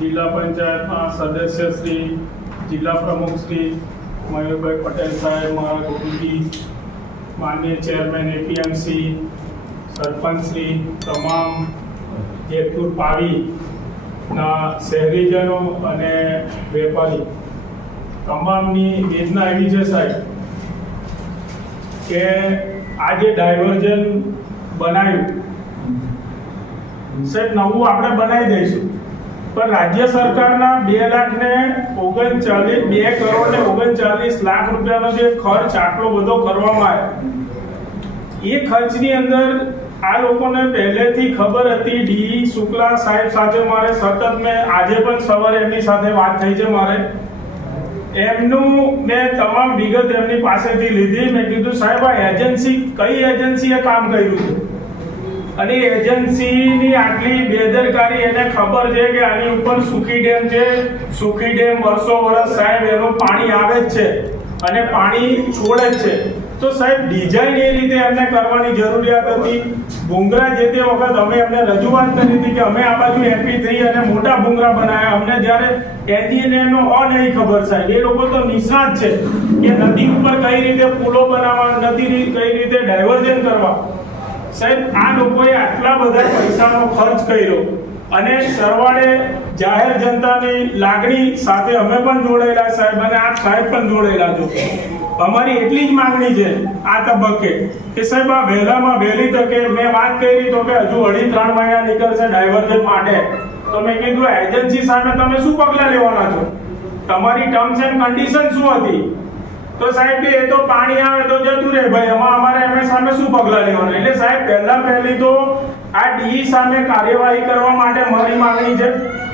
જિલ્લા પંચાયતના સદસ્ય શ્રી, જિલ્લા પ્રમુખ શ્રી મયુરભાઈ પટેલ સાહેબ, મારા ગુરુજી માન્ય ચેરમેન એપીએમસી સરપંચ શ્રી તમામ જેતપુર પાવીના શહેરીજનો અને વેપારી. તમામની વેદના એવી છે સાહેબ કે આજે ડાયવર્ઝન બનાવ્યું સાહેબ, નવું આપણે બનાવી દઈશું. પણ રાજ્ય સરકારના બે લાખ ને ઓગણચાલીસ, બે કરોડ ને ઓગણચાલીસ લાખ રૂપિયાનો જે ખર્ચ આટલો બધો કરવામાં આવ્યો. એ ખર્ચની અંદર આ લોકોને પહેલેથી ખબર હતી, ડી. શુક્લા સાહેબ સાથે મારે સતત મેં આજે પણ સવારે એમની સાથે વાત થઈ છે મારે. એમનું મેં તમામ વિગત એમની પાસેથી લીધી. મેં કીધું, સાહેબ, આ એજન્સી, કઈ એજન્સીએ કામ કર્યું છે? અને એજન્સીની આટલી બેદરકારી એને ખબર છે કે આની ઉપર સુખી ડેમ છે. સુખી ડેમ વર્ષો વર્ષ સાહેબ એનું પાણી આવે જ છે અને પાણી છોડે જ છે. તો સાહેબ ડિઝાઇન એ રીતે એમને કરવાની જરૂરિયાત હતી. ભૂંગરા જે તે વખત અમે એમને રજૂઆત કરી હતી કે અમે આ બાજુ એમપી થ્રી અને મોટા ભૂંગરા બનાવ્યા. અમને જ્યારે એન્જિનિયરનો અ નહીં ખબર સાહેબ. એ લોકો તો નિષ્ણાત છે કે નદી ઉપર કઈ રીતે પુલો બનાવવા, નદી કઈ રીતે ડાયવર્ઝન કરવા. સાહેબ, આ લોકોએ આટલા બધા પૈસાનો ખર્ચ કર્યો અને સરવાળે જાહેર જનતાની લાગણી સાથે અમે પણ જોડાયેલા સાહેબ અને આ સાહેબ પણ જોડાયેલા છો. અમારી એટલી જ માંગણી છે આ તબક્કે કે સાહેબ, આ વહેલામાં વહેલી તકે મેં વાત કરી તો કે હજુ અઢી ત્રણ મહિના નીકળશે ડાયવર્ઝન માટે. તો મેં કીધું એજન્સી સામે તમે શું પગલાં લેવાના છો? તમારી ટર્મ્સ એન્ડ કન્ડિશન શું હતી? તો સાહેબ એ તો પાણી આવે તો જતું રહે. ભાઈ, એમાં અમારે એમને સામે શું પગલાં લેવાનું? એટલે સાહેબ, પહેલા પહેલી તો આ ડીઈ સામે કાર્યવાહી કરવા માટે મારી માંગણી છે.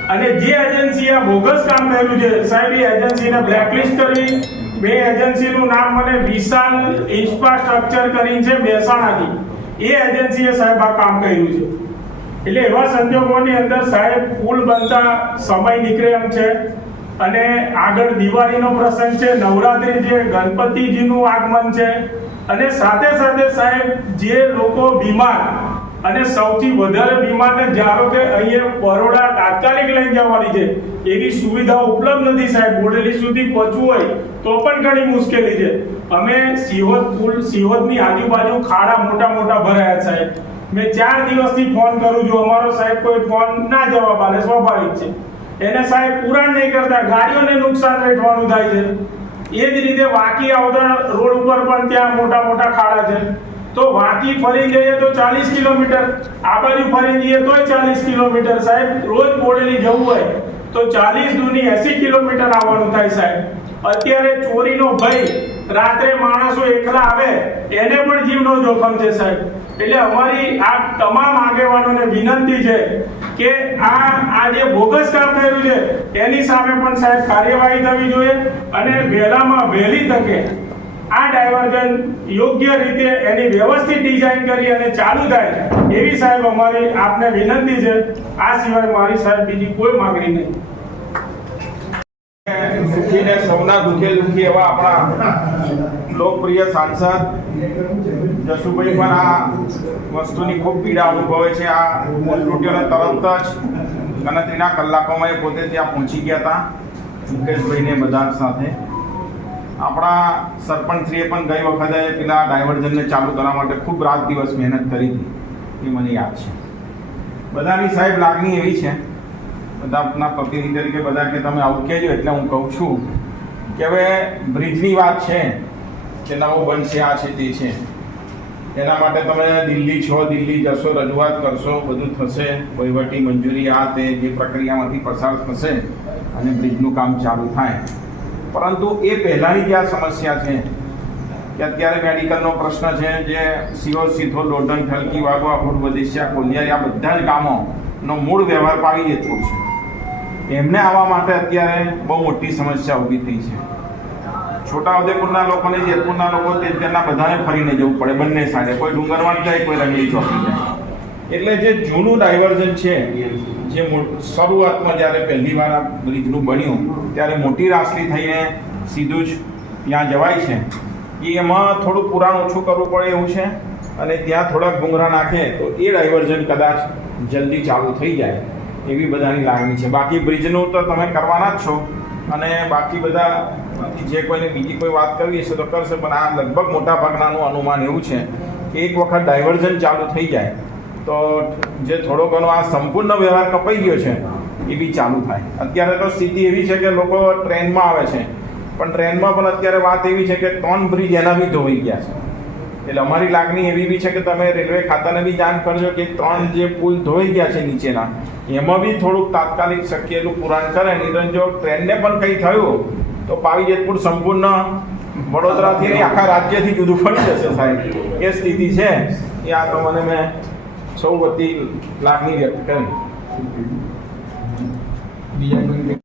અને જે એજન્સી આ બોગસ કામ કર્યું છે, સાહેબ, એ એજન્સીને બ્લેકલિસ્ટ કરવી બે એજન્સીનું નામ મને વિશાલ ઇન્ફ્રાસ્ટ્રક્ચર કરીને છે, મહેસાણાથી. એ એજન્સીએ સાહેબ આ કામ કર્યું છે. એટલે એવા સંજોગોની અંદર સાહેબ, પુલ બનતા સમય નીકળે એમ છે. અને આગળ દિવાળીનો પ્રસંગ છે, નવરાત્રી છે ગણપતિજીનું આગમન છે. અને સાથે સાથે સાહેબ, જે લોકો બીમાર અને સૌથી વધારે બીમારને ધારો કે અહીંયા બરોડા તાત્કાલિક લઈ જવાની છે એવી સુવિધા ઉપલબ્ધ નથી સાહેબ. બોડેલી સુધી પહોંચવું હોય તો પણ ઘણી મુશ્કેલી છે. અમે સિહોદ પુલ, સિહોદની આજુબાજુ ખાડા મોટા મોટા ભરાયા સાહેબ. મેં ચાર દિવસથી ફોન કરું છું. અમારો સાહેબ કોઈ ફોન ના જવાબ આલે સ્વાભાવિક છે. એને સાહેબ પૂરા નહીં કરતા, ગાડીઓને નુકસાન વેઠવાનું થાય છે. એ જ રીતે વાકી આવતા રોડ ઉપર પણ ત્યાં મોટા મોટા ખાડા છે. તો વાકી ફરી જઈએ તો ચાલીસ કિલોમીટર, આ બાજુ ફરી જઈએ તોય ચાલીસ કિલોમીટર સાહેબ, રોજ બોડેલી જવું હોય તો ચાલીસ દૂની એસી કિલોમીટર આવવાનું થાય સાહેબ. અત્યારે ચોરીનો ભય રાત્રે માણસો એકલા આવે, એને પણ જીવનો જોખમ છે સાહેબ. એટલે અમારી આ તમામ આગેવાનોને વિનંતી છે કે આ આ જે બોગસ કામ થયેલું છે, એની સામે પણ સાહેબ કાર્યવાહી થવી જોઈએ અને વહેલામાં વહેલી તકે આ ડાયવર્ઝન યોગ્ય રીતે એની વ્યવસ્થિત ડિઝાઇન કરી અને ચાલુ થાય, એવી સાહેબ અમારી આપને વિનંતી છે. આ સિવાય મારી સાહેબ બીજી કોઈ માંગણી નહીં. દુખીને સૌના દુઃખે દુઃખી એવા આપણા લોકપ્રિય સાંસદ જસુભાઈ પણ આ વસ્તુની ખૂબ પીડા અનુભવે છે. આ તૂટ્યોને તરત જ ગણતરીના કલાકોમાં એ પોતે ત્યાં પહોંચી ગયા હતા. મુકેશભાઈને બધા સાથે. આપણા સરપંચશ્રીએ પણ ગઈ વખતે પેલા ડાયવર્ઝનને ચાલુ કરવા માટે ખૂબ રાત દિવસ મહેનત કરી હતી. એ મને યાદ છે. બધાની સાહેબ લાગણી એવી છે બધાના પ્રતિનિધિ તરીકે બધા કે તમે આવું કહેજો એટલે હું કહું છું કે હવે બ્રિજની વાત છે કે નવો બનશે આ છે, તે છે. એના માટે તમે દિલ્હી છો, દિલ્હી જશો, રજૂઆત કરશો, બધું થશે, વહીવટી મંજૂરી આ તે જે પ્રક્રિયામાંથી પસાર થશે અને બ્રિજનું કામ ચાલુ થાય. પરંતુ એ પહેલાંની જે આ સમસ્યા છે, કે અત્યારે મેડિકલનો પ્રશ્ન છે, જે સીઓ સીધો લોઢણ, ઠલકી વાગવા ફૂડ વદેશિયા, કોલિયારી, આ બધા જ કામોનો મૂળ વ્યવહાર પાવી જેટલું છે. એમને આવવા માટે અત્યારે બહુ મોટી સમસ્યા ઊભી થઈ છે. છોટાઉદેપુરના લોકોને જેતપુરના લોકો તે તેમના બધાને ફરીને જવું પડે, બંને સાઈડે. કોઈ ડુંગરવાડ જાય, કોઈ રંગલી ચોકી જાય. એટલે જે જૂનું ડાયવર્ઝન છે, જે શરૂઆતમાં જ્યારે પહેલી વાર આ બ્રિજનું બન્યું, ત્યારે મોટી રાસલી થઈને સીધું જ ત્યાં જવાય છે. એ એમાં થોડું પુરાણ ઓછું કરવું પડે એવું છે, અને ત્યાં થોડાક ભૂંગરા નાખે, તો એ ડાયવર્ઝન કદાચ જલ્દી ચાલુ થઈ જાય. એવી બધાની લાગણી છે. બાકી બ્રિજનું તો તમે કરવાના જ છો. અને બાકી બધા જે કોઈને બીજી કોઈ વાત કરવી હશે તો કરશે, પણ આ લગભગ મોટા ભાગનાનું અનુમાન એવું છે કે એક વખત ડાયવર્ઝન ચાલુ થઈ જાય, તો જે થોડો ઘણો આ સંપૂર્ણ વ્યવહાર કપાઈ ગયો છે, એ બી ચાલુ થાય. અત્યારે તો સ્થિતિ એવી છે કે લોકો ટ્રેનમાં આવે છે. પણ ટ્રેનમાં પણ અત્યારે વાત એવી છે કે ત્રણ બ્રિજ એના બી ધોવાઈ ગયા છે. એટલે અમારી લાગણી એવી બી છે કે તમે રેલવે ખાતાને બી જાણ કરજો કે ત્રણ જે પુલ ધોઈ ગયા છે નીચેના, એમાં બી થોડુંક તાત્કાલિક શક્ય એટલું પુરાણ કરે. નહીં જો ટ્રેનને પણ કંઈ થયું, તો પાવી જેતપુર સંપૂર્ણ વડોદરાથી નહીં, આખા રાજ્યથી જુદું પડી જશે સાહેબ. એ સ્થિતિ છે. એ આ તો મને મેં સૌ વતી લાગણી વ્યક્ત કરી. બીજા